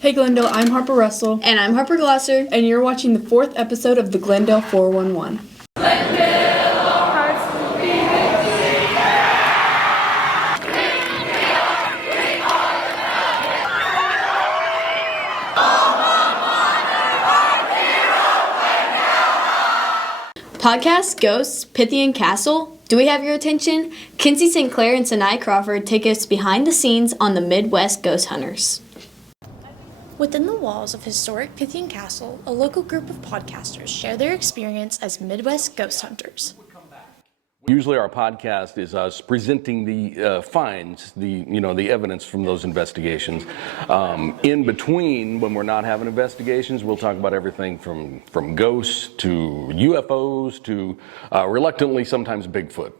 Hey Glendale, I'm Harper Russell. And I'm Harper Glosser. And you're watching the 4th episode of the Glendale 411. Podcast, Ghosts, Pythian and Castle. Do we have your attention? Kinsey St. Clair and Sinai Crawford take us behind the scenes on the Midwest Ghost Hunters. Within the walls of historic Pythian Castle, a local group of podcasters share their experience as Midwest ghost hunters. Usually our podcast is us presenting the finds, the evidence from those investigations. In between, when we're not having investigations, we'll talk about everything from ghosts to UFOs to reluctantly sometimes Bigfoot.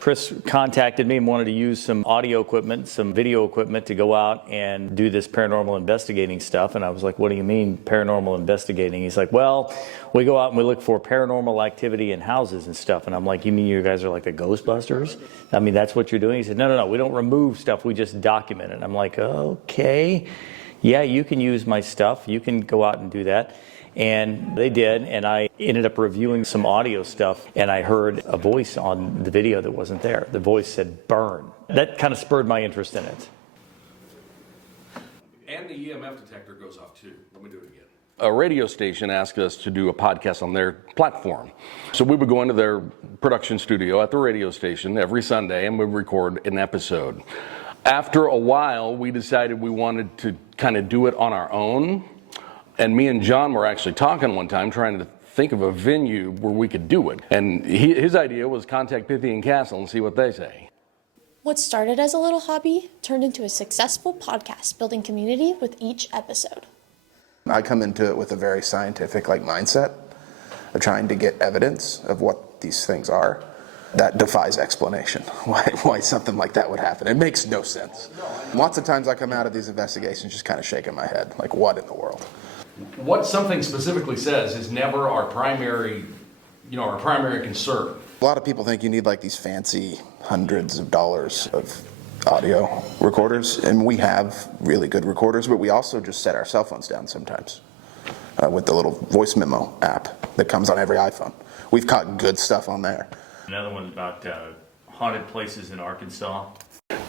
Chris contacted me and wanted to use some audio equipment, some video equipment to go out and do this paranormal investigating stuff. And I was like, what do you mean paranormal investigating? He's like, well, we go out and we look for paranormal activity in houses and stuff. And I'm like, you mean you guys are like the Ghostbusters? I mean, that's what you're doing? He said, no, we don't remove stuff. We just document it. And I'm like, okay, yeah, you can use my stuff. You can go out and do that. And they did, and I ended up reviewing some audio stuff, and I heard a voice on the video that wasn't there. The voice said, burn. That kind of spurred my interest in it. And the EMF detector goes off too. Let me do it again. A radio station asked us to do a podcast on their platform. So we would go into their production studio at the radio station every Sunday, and we'd record an episode. After a while, we decided we wanted to kind of do it on our own. And me and John were actually talking one time, trying to think of a venue where we could do it. And his idea was contact Pythian Castle and see what they say. What started as a little hobby turned into a successful podcast, building community with each episode. I come into it with a very scientific mindset of trying to get evidence of what these things are. That defies explanation, why something like that would happen. It makes no sense. Lots of times I come out of these investigations just kind of shaking my head, like, what in the world? What something specifically says is never our primary concern. A lot of people think you need these fancy hundreds of dollars of audio recorders, and we have really good recorders, but we also just set our cell phones down sometimes with the little voice memo app that comes on every iPhone. We've caught good stuff on there. Another one about haunted places in Arkansas.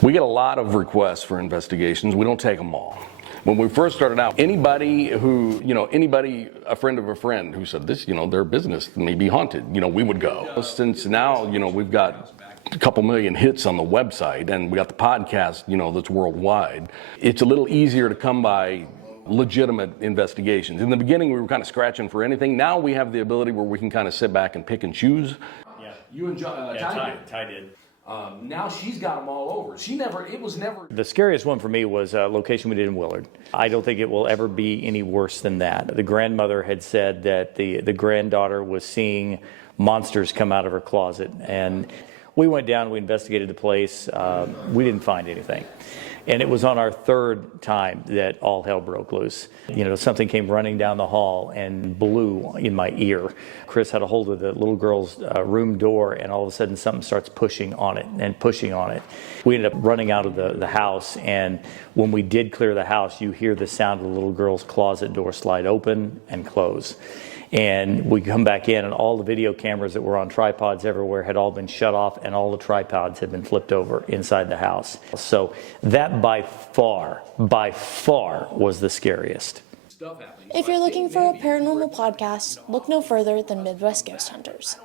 We get a lot of requests for investigations. We don't take them all. When we first started out, anybody, a friend of a friend who said this, their business may be haunted, we would go. Since now, we've got a couple million hits on the website and we got the podcast, that's worldwide. It's a little easier to come by legitimate investigations. In the beginning, we were kind of scratching for anything. Now we have the ability where we can kind of sit back and pick and choose. Yeah. You and Ty did. Now she's got them all over. It was never. The scariest one for me was a location we did in Willard. I don't think it will ever be any worse than that. The grandmother had said that the granddaughter was seeing monsters come out of her closet. And we went down, we investigated the place. We didn't find anything. And it was on our third time that all hell broke loose. Something came running down the hall and blew in my ear. Chris had a hold of the little girl's room door, and all of a sudden something starts pushing on it and pushing on it. We ended up running out of the house, and when we did clear the house, you hear the sound of the little girl's closet door slide open and close. And we come back in, and all the video cameras that were on tripods everywhere had all been shut off, and all the tripods had been flipped over inside the house. So that by far was the scariest. If you're looking for a paranormal podcast, look no further than Midwest Ghost Hunters.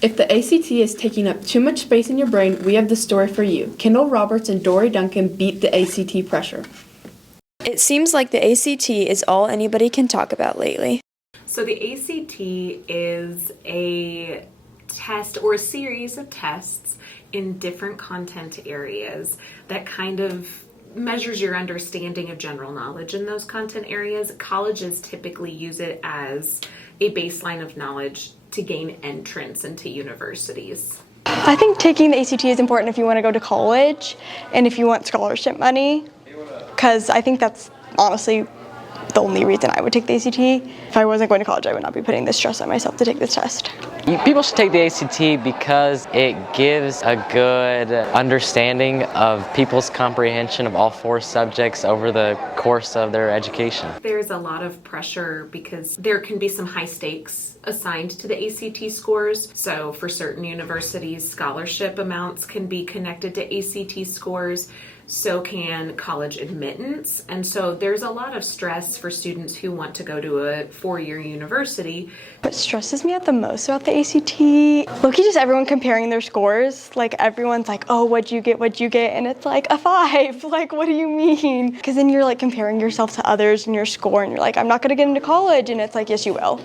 If the ACT is taking up too much space in your brain, we have the story for you. Kendall Roberts and Dory Duncan beat the ACT pressure. It seems like the ACT is all anybody can talk about lately. So the ACT is a test or a series of tests in different content areas that kind of measures your understanding of general knowledge in those content areas. Colleges typically use it as a baseline of knowledge to gain entrance into universities. I think taking the ACT is important if you want to go to college and if you want scholarship money, because I think that's honestly the only reason I would take the ACT. If I wasn't going to college, I would not be putting this stress on myself to take this test. People should take the ACT because it gives a good understanding of people's comprehension of all 4 subjects over the course of their education. There's a lot of pressure because there can be some high stakes assigned to the ACT scores. So for certain universities, scholarship amounts can be connected to ACT scores. So can college admittance. And so there's a lot of stress for students who want to go to a 4-year university. What stresses me out the most about the ACT, look, just everyone comparing their scores. Like everyone's like, oh, what'd you get? And it's like a 5. Like, what do you mean? Because then you're like comparing yourself to others and your score and you're like, I'm not gonna get into college. And it's like, yes, you will.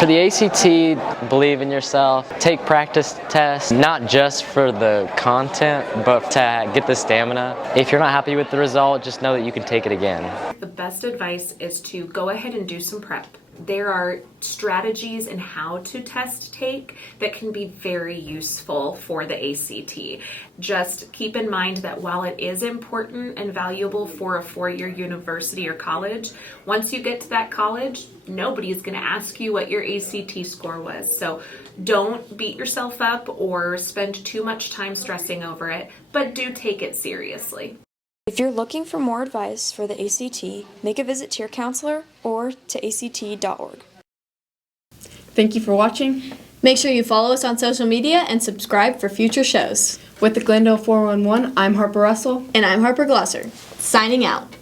For the ACT, believe in yourself. Take practice tests, not just for the content, but to get the stamina. If you're not happy with the result, just know that you can take it again. The best advice is to go ahead and do some prep. There are strategies in how to test take that can be very useful for the ACT. Just keep in mind that while it is important and valuable for a 4-year university or college, once you get to that college, nobody is going to ask you what your ACT score was. So don't beat yourself up or spend too much time stressing over it, but do take it seriously. If you're looking for more advice for the ACT, make a visit to your counselor or to act.org. Thank you for watching. Make sure you follow us on social media and subscribe for future shows. With the Glendale 411, I'm Harper Russell. And I'm Harper Glosser, signing out.